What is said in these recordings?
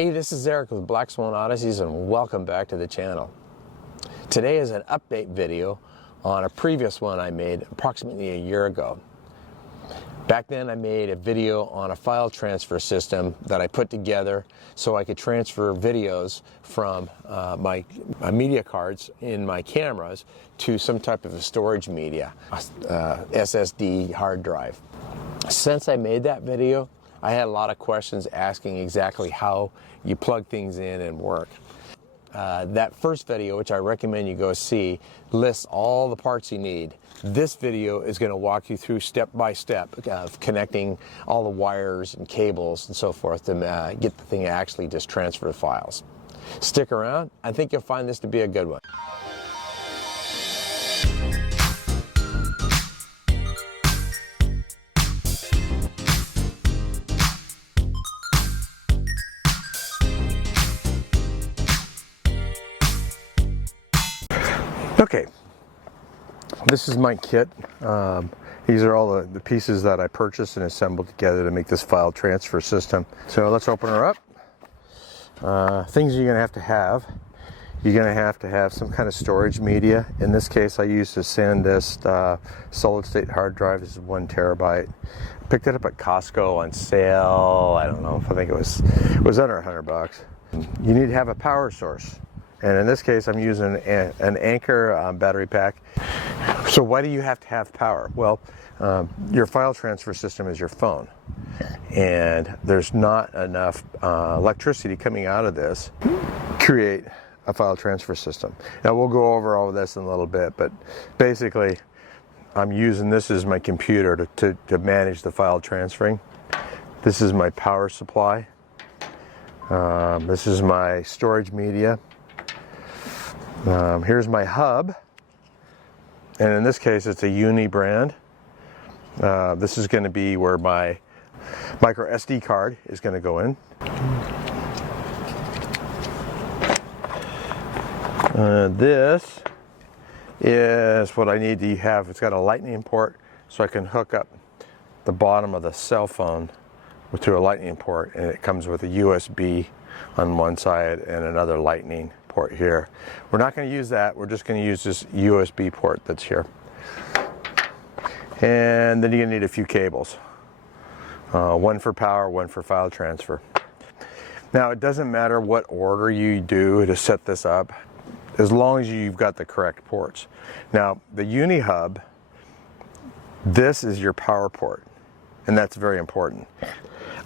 Hey, this is Eric with Black Swan Odysseys and welcome back to the channel. Today is an update video on a previous one I made approximately a year ago. Back then I made a video on a file transfer system that I put together so I could transfer videos from my media cards in my cameras to some type of a storage media, SSD hard drive. Since I made that video, I had a lot of questions asking exactly how you plug things in and work. That first video, which I recommend you go see, lists all the parts you need. This video is going to walk you through step by step of connecting all the wires and cables and so forth to get the thing to actually just transfer the files. Stick around. I think you'll find this to be a good one. Okay, this is my kit. These are all the pieces that I purchased and assembled together to make this file transfer system. So let's open her up. Things you're going to have. You're going to have some kind of storage media. In this case, I used a SanDisk solid state hard drive. This is 1 terabyte. Picked it up at Costco on sale. I don't know, I think it was under $100. You need to have a power source. And in this case, I'm using an Anchor battery pack. So why do you have to have power? Well, your file transfer system is your phone. And there's not enough electricity coming out of this to create a file transfer system. Now we'll go over all of this in a little bit, but basically I'm using this as my computer to manage the file transferring. This is my power supply. This is my storage media. Here's my hub, and in this case it's a Uni brand. This is going to be where my micro SD card is going to go in. This is what I need to have. It's got a lightning port so I can hook up the bottom of the cell phone to a lightning port, and it comes with a USB on one side and another lightning port here. We're not going to use that. We're just going to use this USB port that's here. And then you're going to need a few cables. One for power, one for file transfer. Now it doesn't matter what order you do to set this up, as long as you've got the correct ports. Now the Uni hub, this is your power port, and that's very important.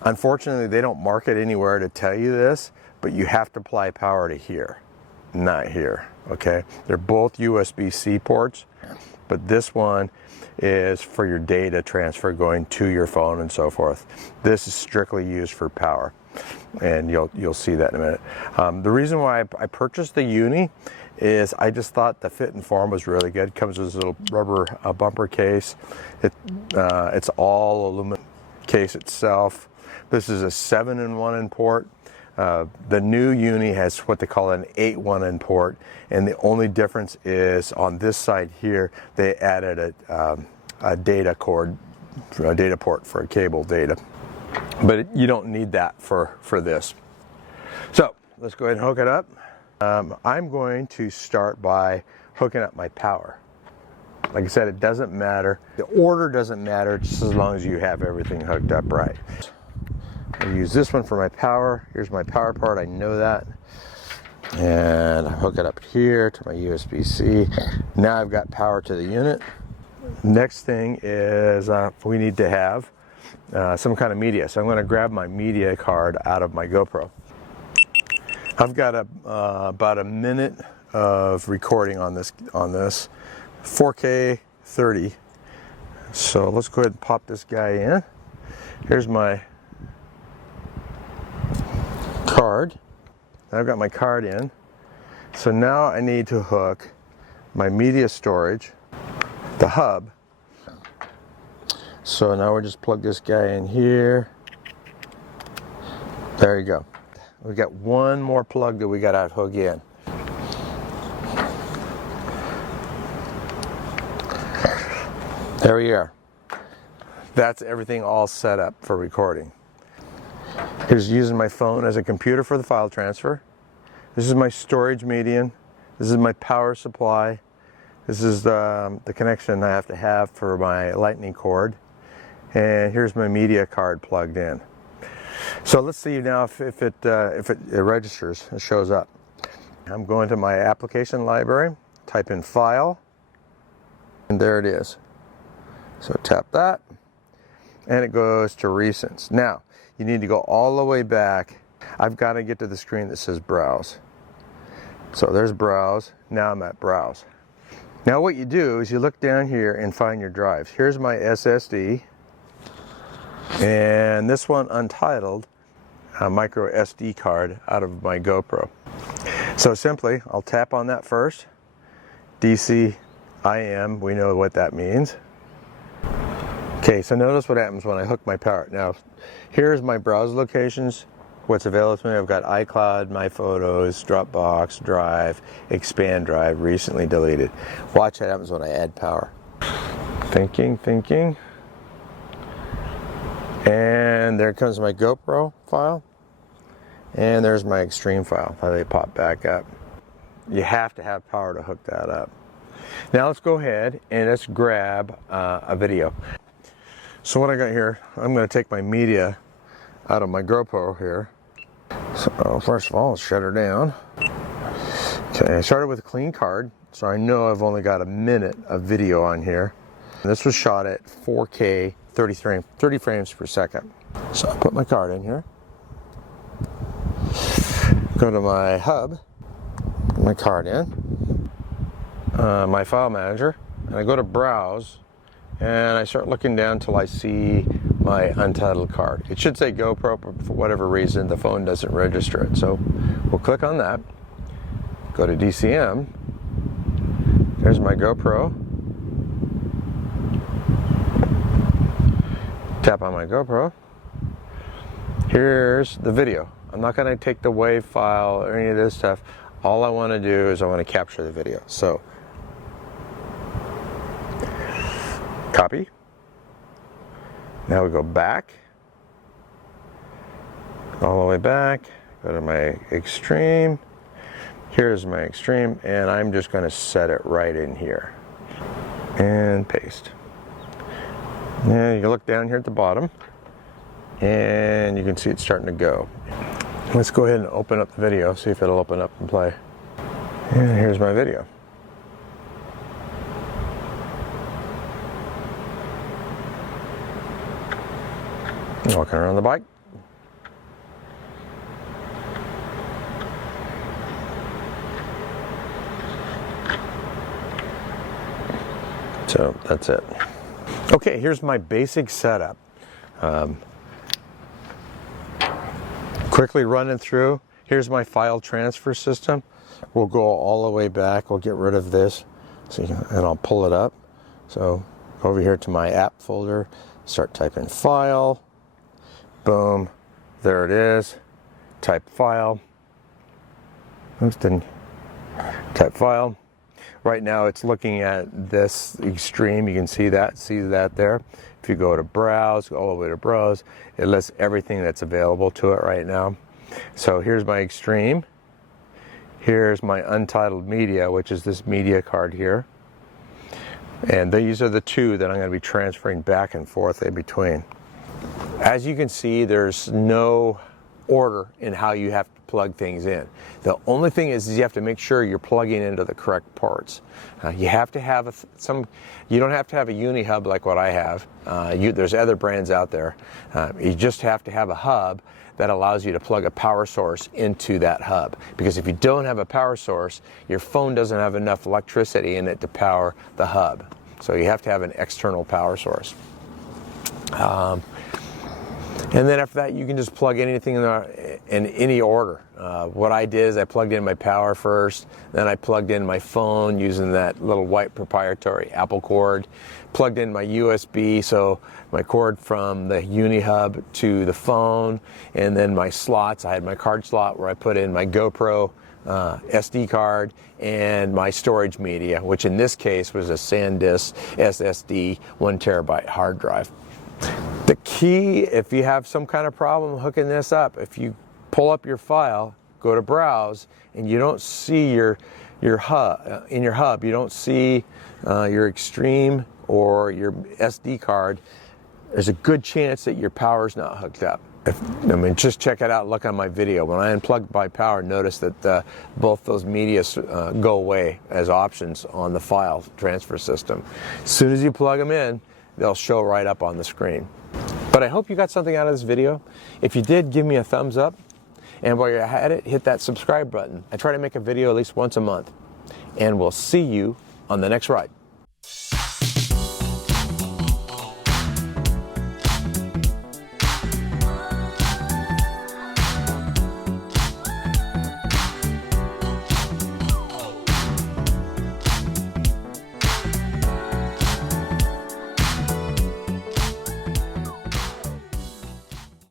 Unfortunately, they don't mark it anywhere to tell you this, but you have to apply power to here, not here, okay? They're both USB-C ports, but this one is for your data transfer going to your phone and so forth. This is strictly used for power, and you'll see that in a minute. The reason why I purchased the Uni is I just thought the fit and form was really good. It comes with this little rubber bumper case. It's all aluminum case itself. This is a 7-in-1 port. The new Uni has what they call an 8-1 port, and the only difference is on this side here they added a data cord, a data port for cable data, but you don't need that for this. So let's go ahead and hook it up. I'm going to start by hooking up my power. Like I said, it doesn't matter. The order doesn't matter, just as long as you have everything hooked up right. I use this one for my power. Here's my power part, I know that. And I hook it up here to my USB-C. Now I've got power to the unit. Next thing is we need to have some kind of media. So I'm going to grab my media card out of my GoPro. I've got about a minute of recording on this 4K 30. So let's go ahead and pop this guy in. Here's my card. I've got my card in. So now I need to hook my media storage, the hub. So now we'll just plug this guy in here. There you go. We got one more plug that we got to hook in. There we are. That's everything all set up for recording. Here's using my phone as a computer for the file transfer. This is my storage median. This is my power supply. This is the connection I have to have for my lightning cord. And here's my media card plugged in. So let's see now if it registers, it shows up. I'm going to my application library, type in file, and there it is. So tap that, and it goes to recents. Now, you need to go all the way back. I've got to get to the screen that says browse. So there's browse, now I'm at browse. Now what you do is you look down here and find your drives. Here's my SSD, and this one untitled, a micro SD card out of my GoPro. So simply, I'll tap on that first. DCIM, we know what that means. Okay, so notice what happens when I hook my power. Now, here's my browse locations, what's available to me. I've got iCloud, My Photos, Dropbox, Drive, Expand Drive, recently deleted. Watch what happens when I add power. Thinking. And there comes my GoPro file. And there's my Extreme file, how they pop back up. You have to have power to hook that up. Now let's go ahead and let's grab a video. So what I got here, I'm going to take my media out of my GoPro here. So first of all, let's shut her down. Okay, I started with a clean card, so I know I've only got a minute of video on here. This was shot at 4K, 30 frames per second. So I put my card in here. Go to my hub, put my card in, my file manager, and I go to browse, and I start looking down till I see my untitled card. It should say GoPro, but for whatever reason the phone doesn't register it. So we'll click on that, go to DCM, there's my GoPro, tap on my GoPro, here's the video. I'm not going to take the WAV file or any of this stuff. All I want to do is I want to capture the video. So, copy. Now we go back. All the way back. Go to my Extreme. Here's my Extreme, and I'm just going to set it right in here. And paste. And you look down here at the bottom, and you can see it's starting to go. Let's go ahead and open up the video, see if it'll open up and play. And here's my video. Walking around the bike. So that's it. Okay, here's my basic setup. Quickly running through, here's my file transfer system. We'll go all the way back, we'll get rid of this, and I'll pull it up. So over here to my app folder, start typing file, boom, there it is, type file, oops, didn't, type file. Right now it's looking at this Extreme, you can see that there. If you go to browse, go all the way to browse, it lists everything that's available to it right now. So here's my Extreme. Here's my untitled media, which is this media card here. And these are the two that I'm going to be transferring back and forth in between. As you can see, there's no order in how you have to plug things in. The only thing is you have to make sure you're plugging into the correct ports. You have to have you don't have to have a uni hub like what I have. There's other brands out there. You just have to have a hub that allows you to plug a power source into that hub. Because if you don't have a power source, your phone doesn't have enough electricity in it to power the hub. So you have to have an external power source. And then after that, you can just plug anything in any order. What I did is I plugged in my power first, then I plugged in my phone using that little white proprietary Apple cord, plugged in my USB, so my cord from the uni hub to the phone, and then my slots. I had my card slot where I put in my GoPro SD card and my storage media, which in this case was a SanDisk SSD 1 terabyte hard drive. The key, if you have some kind of problem hooking this up, if you pull up your file, go to browse, and you don't see your hub, in your hub, you don't see your Extreme or your SD card, there's a good chance that your power's not hooked up. Just check it out, look on my video. When I unplugged my power, notice that both those media go away as options on the file transfer system. As soon as you plug them in, they'll show right up on the screen. But I hope you got something out of this video. If you did, give me a thumbs up. And while you're at it, hit that subscribe button. I try to make a video at least once a month. And we'll see you on the next ride.